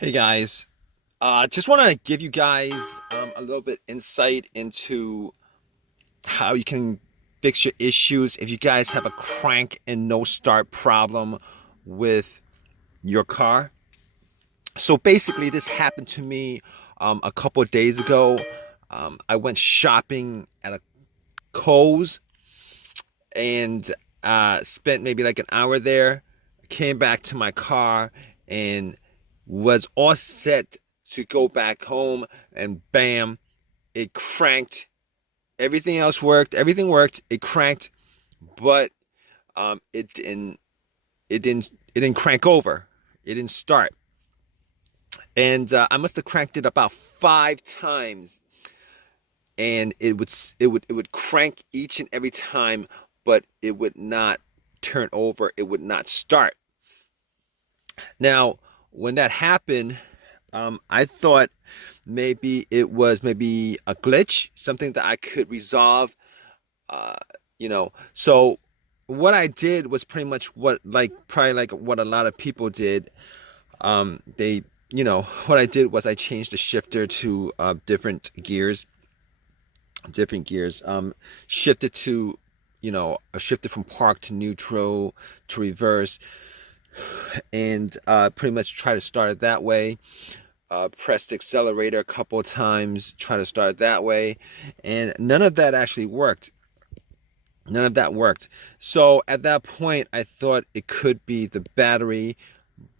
Hey guys, just want to give you guys a little bit insight into how you can fix your issues if you guys have a crank and no start problem with your car. So basically, this happened to me a couple of days ago. I went shopping at a Kohl's and spent maybe like an hour there. Came back to my car and was all set to go back home, and bam, it cranked. Everything else worked. Everything worked. It cranked, but it didn't. It didn't crank over. It didn't start, and I must have cranked it about 5 times, and it would crank each and every time, but it would not turn over. It would not start. Now, when that happened, I thought maybe it was maybe a glitch, something that I could resolve. Uh, so what I did was pretty much what like probably like what a lot of people did. What I did was I changed the shifter to different gears. Shifted to, I shifted from park to neutral to reverse, and pretty much try to start it that way. Pressed the accelerator a couple of times, try to start it that way, and none of that actually worked. None of that worked. So at that point, I thought it could be the battery,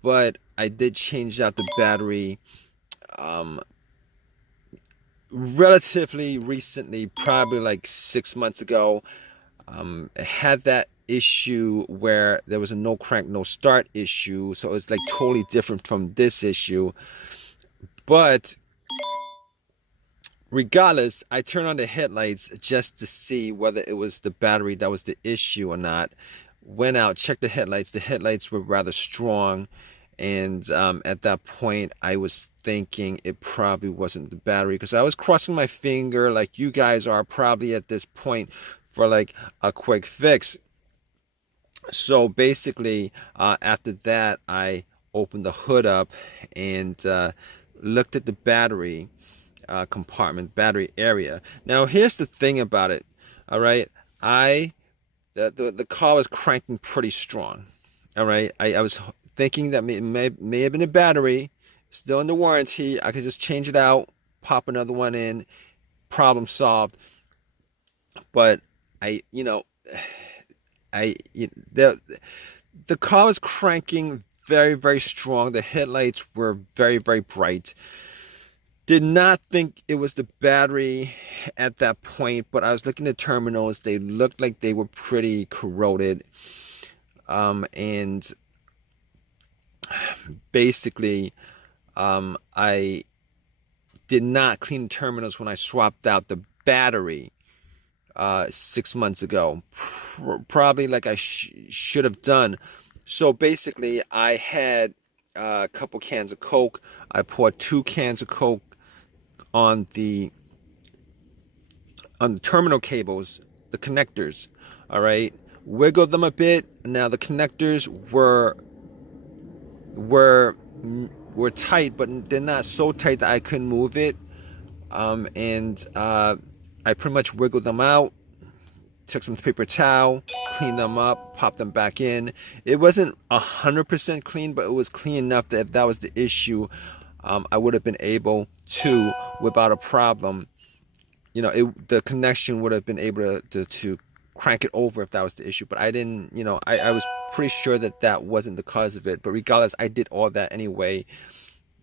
but I did change out the battery um, relatively recently, probably like 6 months ago. It had that issue where there was a no crank, no start issue. So it's like totally different from this issue. But regardless, I turned on the headlights just to see whether it was the battery that was the issue or not. Went out, checked the headlights. The headlights were rather strong. And at that point, I was thinking it probably wasn't the battery, because I was crossing my finger like you guys are probably at this point for like a quick fix. So basically, after that, I opened the hood up and looked at the battery compartment, battery area. Now, here's the thing about it. All right, I the car was cranking pretty strong. All right, I was thinking that may have been the battery, still in the warranty. I could just change it out, pop another one in, problem solved. But I, you know, I the car was cranking very, very strong. The headlights were very, very bright. Did not think it was the battery at that point, but I was looking at terminals. They looked like they were pretty corroded. And basically, I did not clean the terminals when I swapped out the battery 6 months ago. Probably like I should have done. So basically, I had a couple cans of Coke. I poured 2 cans of Coke on the terminal cables, the connectors. All right, wiggled them a bit. Now the connectors were were tight, but they're not so tight that I couldn't move it. And I pretty much wiggled them out. Took some paper towel, cleaned them up, popped them back in. It wasn't 100% clean, but it was clean enough that if that was the issue, I would have been able to, without a problem, the connection would have been able to crank it over if that was the issue. But I didn't, I was pretty sure that that wasn't the cause of it. But regardless, I did all that anyway.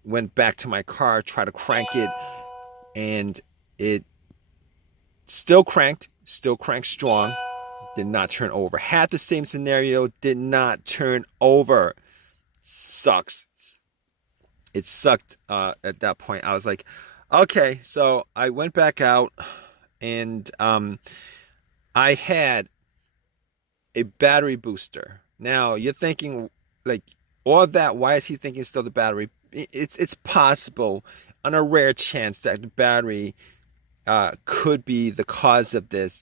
Went back to my car, tried to crank it, and it still cranked strong, did not turn over. Had the same scenario, did not turn over. Sucks. It sucked at that point. I was like, okay, so I went back out, and I had a battery booster. Now you're thinking, like, all that, why is he thinking it's still the battery? It's possible, on a rare chance, that the battery could be the cause of this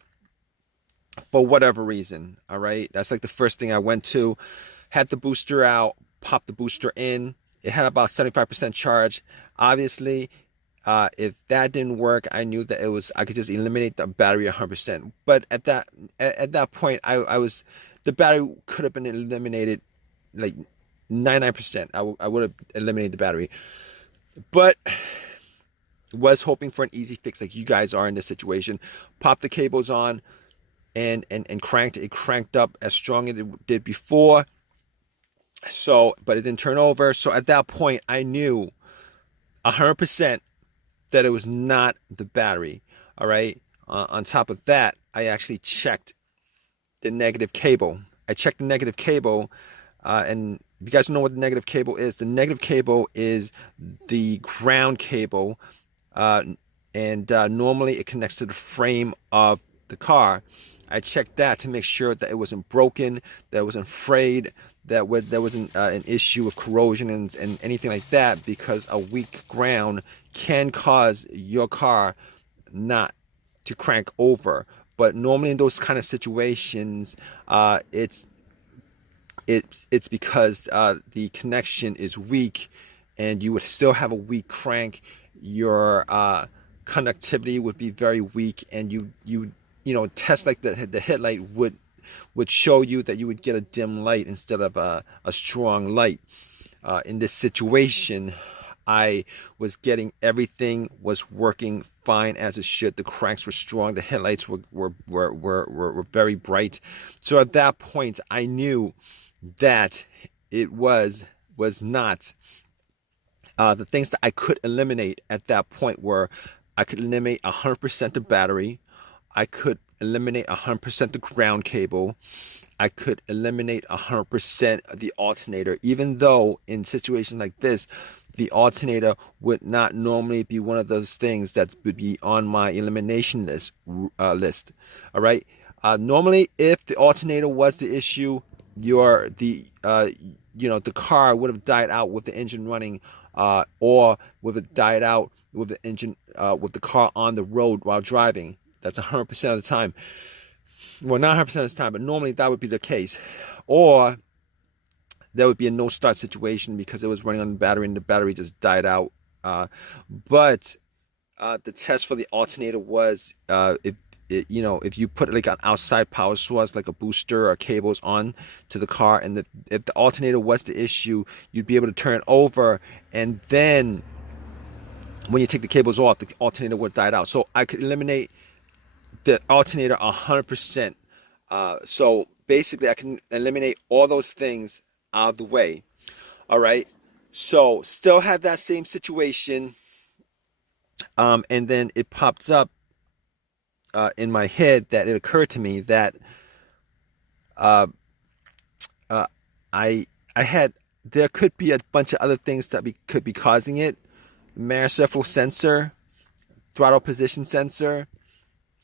for whatever reason. All right, that's like the first thing I went to. Had the booster out, popped the booster in. It had about 75% charge. Obviously, if that didn't work, I knew that I could just eliminate the battery 100%. But at that point, the battery could have been eliminated like 99%. I would have eliminated the battery, but was hoping for an easy fix like you guys are in this situation. Pop the cables on and cranked it. It cranked up as strong as it did before. So, but it didn't turn over. So at that point, I knew 100% that it was not the battery. All right. On top of that, I actually checked the negative cable. I checked the negative cable, and if you guys know what the negative cable is, the negative cable is the ground cable, and normally it connects to the frame of the car. I checked that to make sure that it wasn't broken, that it wasn't frayed, that there wasn't an issue of corrosion and anything like that, because a weak ground can cause your car not to crank over. But normally in those kind of situations, it's because the connection is weak, and you would still have a weak crank. Your conductivity would be very weak, and you test like the headlight would show you that you would get a dim light instead of a strong light. In this situation, I was getting everything was working fine as it should. The cranks were strong. The headlights were very bright. So at that point, I knew that it was not. The things that I could eliminate at that point were, I could eliminate 100% the battery. I could eliminate 100% the ground cable. I could eliminate 100% the alternator, even though in situations like this, the alternator would not normally be one of those things that would be on my elimination list. All right. Normally, if the alternator was the issue, the car would have died out with the engine running, or would have died out with the engine with the car on the road while driving. That's 100% of the time. Well, not 100% of the time, but normally that would be the case. Or there would be a no start situation because it was running on the battery and the battery just died out. But the test for the alternator was, if you put like an outside power source, like a booster or cables on to the car, and if the alternator was the issue, you'd be able to turn it over, and then when you take the cables off, the alternator would die out. So I could eliminate the alternator 100%. So basically, I can eliminate all those things out of the way. All right. So still had that same situation, and then it pops up in my head that it occurred to me that I had there could be a bunch of other things that could be causing it. Manifold sensor, throttle position sensor,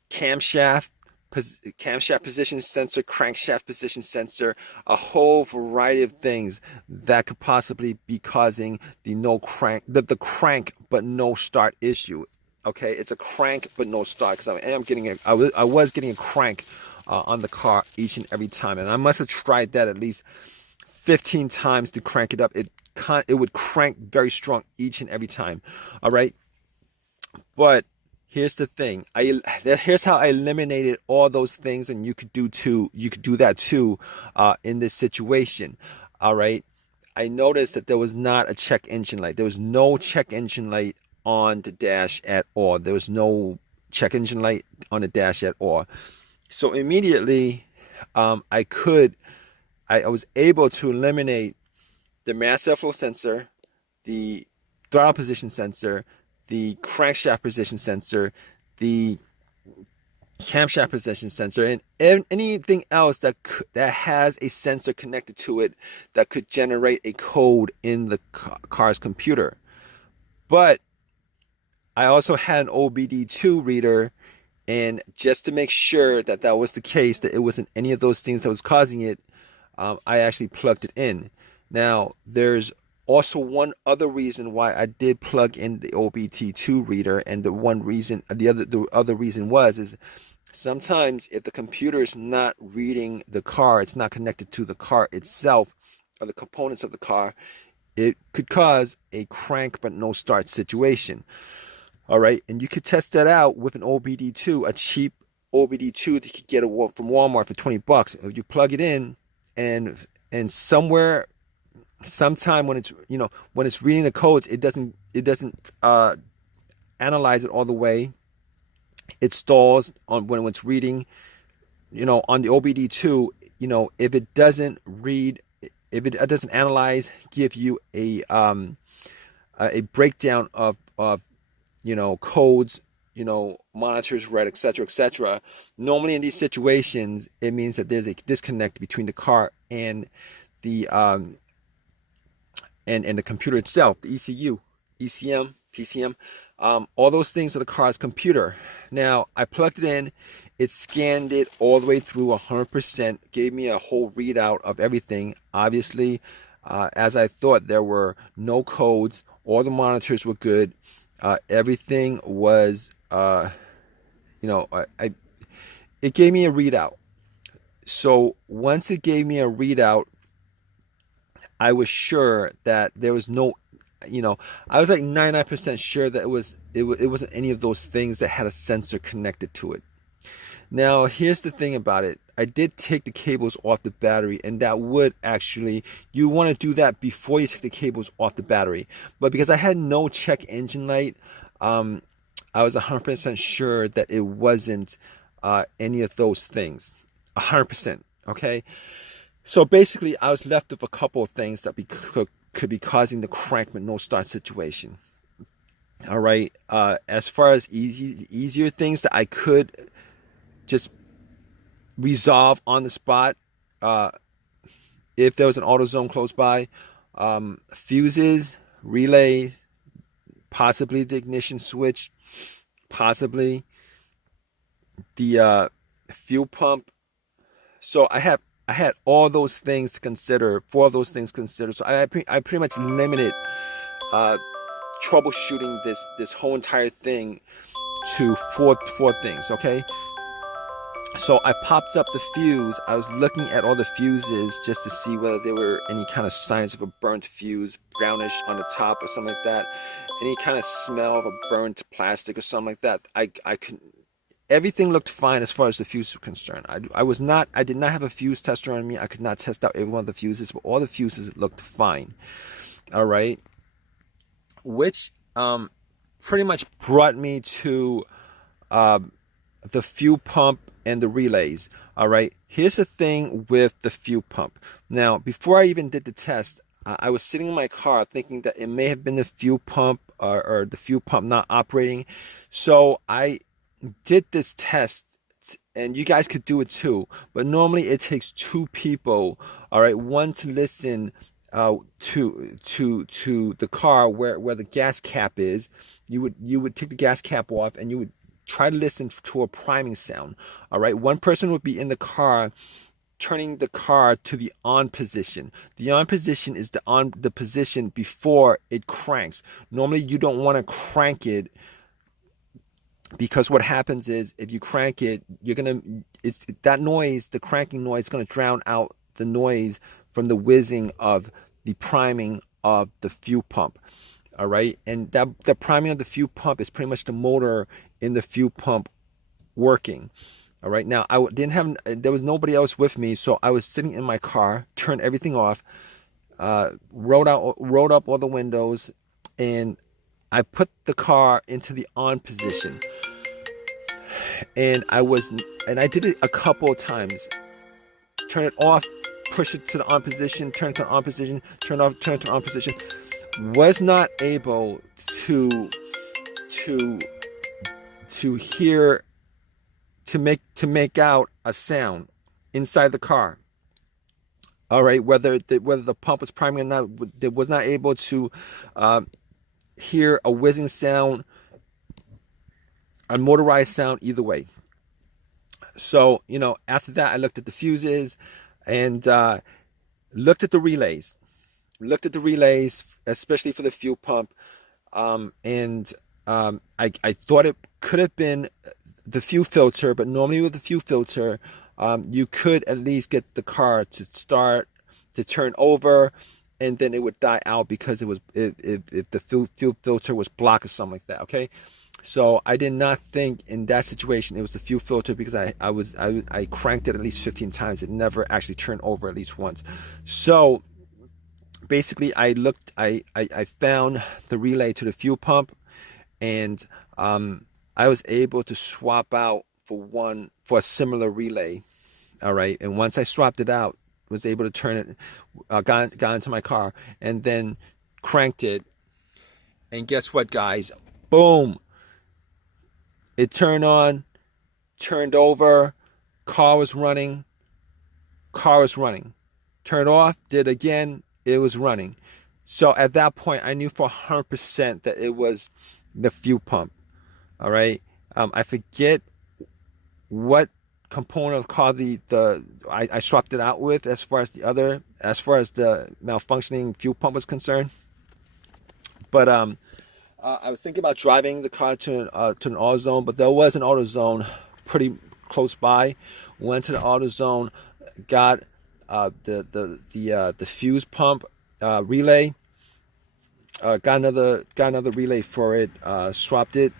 camshaft position sensor, crankshaft position sensor, a whole variety of things that could possibly be causing the crank but no start issue. Okay, it's a crank but no start, because I was getting a crank on the car each and every time, and I must have tried that at least 15 times to crank it up. It would crank very strong each and every time. All right, but here's the thing. Here's how I eliminated all those things, and you could do that too in this situation. All right, I noticed that there was not a check engine light. There was no check engine light on the dash at all. There was no check engine light on the dash at all. So immediately, I was able to eliminate the mass airflow sensor, the throttle position sensor, the crankshaft position sensor, the camshaft position sensor, and anything else that has a sensor connected to it that could generate a code in the car's computer. But I also had an OBD2 reader, and just to make sure that that was the case, that it wasn't any of those things that was causing it, I actually plugged it in. Now, there's also one other reason why I did plug in the OBD2 reader, and the other reason is sometimes if the computer is not reading the car, it's not connected to the car itself or the components of the car, it could cause a crank but no start situation. All right, and you could test that out with an OBD2, a cheap OBD2 that you could get from Walmart for $20. If you plug it in, and somewhere, sometime when it's when it's reading the codes, it doesn't analyze it all the way. It stalls on when it's reading. On the OBD2, if it doesn't read, if it doesn't analyze, give you a breakdown of codes, monitors read, etc., etc. Normally in these situations, it means that there's a disconnect between the car and the and the computer itself, the ECU, ECM, PCM, all those things are the car's computer. Now, I plugged it in, it scanned it all the way through 100%, gave me a whole readout of everything. Obviously, as I thought, there were no codes, all the monitors were good, everything was, it gave me a readout. So once it gave me a readout, I was sure that there was no, I was like 99% sure that it wasn't any of those things that had a sensor connected to it. Now, here's the thing about it. I did take the cables off the battery, and that would actually, you want to do that before you take the cables off the battery. But because I had no check engine light, I was 100% sure that it wasn't any of those things. 100%. Okay. So basically, I was left with a couple of things that could be causing the crank but no start situation. All right. As far as easier things that I could just resolve on the spot, if there was an AutoZone close by, fuses, relays, possibly the ignition switch, possibly the fuel pump. So I had all those things to consider, 4 of those things considered. So I pretty much limited troubleshooting this whole entire thing to four things. Okay. So I popped up the fuse. I was looking at all the fuses just to see whether there were any kind of signs of a burnt fuse, brownish on the top or something like that. Any kind of smell of a burnt plastic or something like that. I couldn't. Everything looked fine as far as the fuse was concerned. I did not have a fuse tester on me. I could not test out every one of the fuses, but all the fuses looked fine. All right. Which pretty much brought me to the fuel pump and the relays. All right. Here's the thing with the fuel pump. Now, before I even did the test, I was sitting in my car thinking that it may have been the fuel pump or the fuel pump not operating. So I did this test, and you guys could do it too, but normally it takes 2 people, all right, one to listen to the car where the gas cap is. You would take the gas cap off, and you would try to listen to a priming sound. All right, one person would be in the car turning the car to the on position. The on position is the position before it cranks. Normally you don't want to crank it, because what happens is if you crank it, that noise, the cranking noise, is going to drown out the noise from the whizzing of the priming of the fuel pump. All right, and the priming of the fuel pump is pretty much the motor in the fuel pump working. All right, now there was nobody else with me, so I was sitting in my car, turned everything off, rolled up all the windows, and I put the car into the on position. And I did it a couple of times. Turn it off, push it to the on position, turn it to the on position, turn it off, turn it to the on position. Was not able to hear, to make out a sound inside the car. All right, whether the pump was priming or not, it was not able to hear a whizzing sound, a motorized sound, either way. So, after that, I looked at the fuses and looked at the relays. Especially for the fuel pump. I thought it could have been the fuel filter, but normally with the fuel filter, you could at least get the car to start, to turn over, and then it would die out because it was if the fuel filter was blocked or something like that. Okay, so I did not think in that situation it was the fuel filter, because I cranked it at least 15 times. It never actually turned over at least once. So basically, I found the relay to the fuel pump, and I was able to swap out for a similar relay. All right, and once I swapped it out, was able to turn it, got into my car, and then cranked it. And guess what, guys? Boom! It turned on, turned over, car was running, turned off, did it again, it was running. So at that point, I knew for 100% that it was the fuel pump. All right, I forget what component of the car I swapped it out with, as far as the malfunctioning fuel pump was concerned. But I was thinking about driving the car to an auto zone, but there was an auto zone pretty close by. Went to the auto zone, got the fuse pump relay, got another relay for it, swapped it,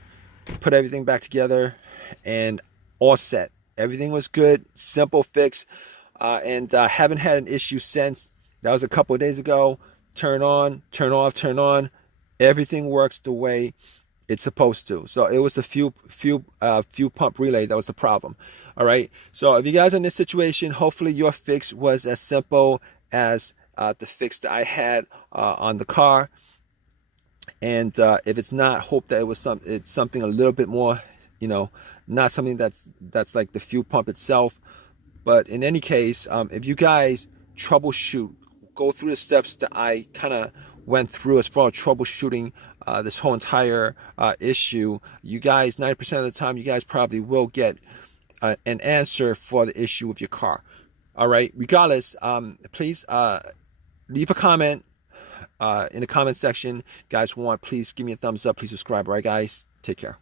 put everything back together, and all set. Everything was good, simple fix, and haven't had an issue since. That was a couple of days ago. Turn on, turn off, turn on. Everything works the way it's supposed to. So it was the fuel pump relay that was the problem. All right. So if you guys are in this situation, hopefully your fix was as simple as the fix that I had on the car. And if it's not, hope that it's something a little bit more, not something that's like the fuel pump itself. But in any case, if you guys troubleshoot, go through the steps that I kind of went through as far as troubleshooting this whole entire issue, you guys, 90% of the time, you guys probably will get an answer for the issue with your car. All right. Regardless, please leave a comment in the comment section. If you guys want, please give me a thumbs up. Please subscribe. All right, guys. Take care.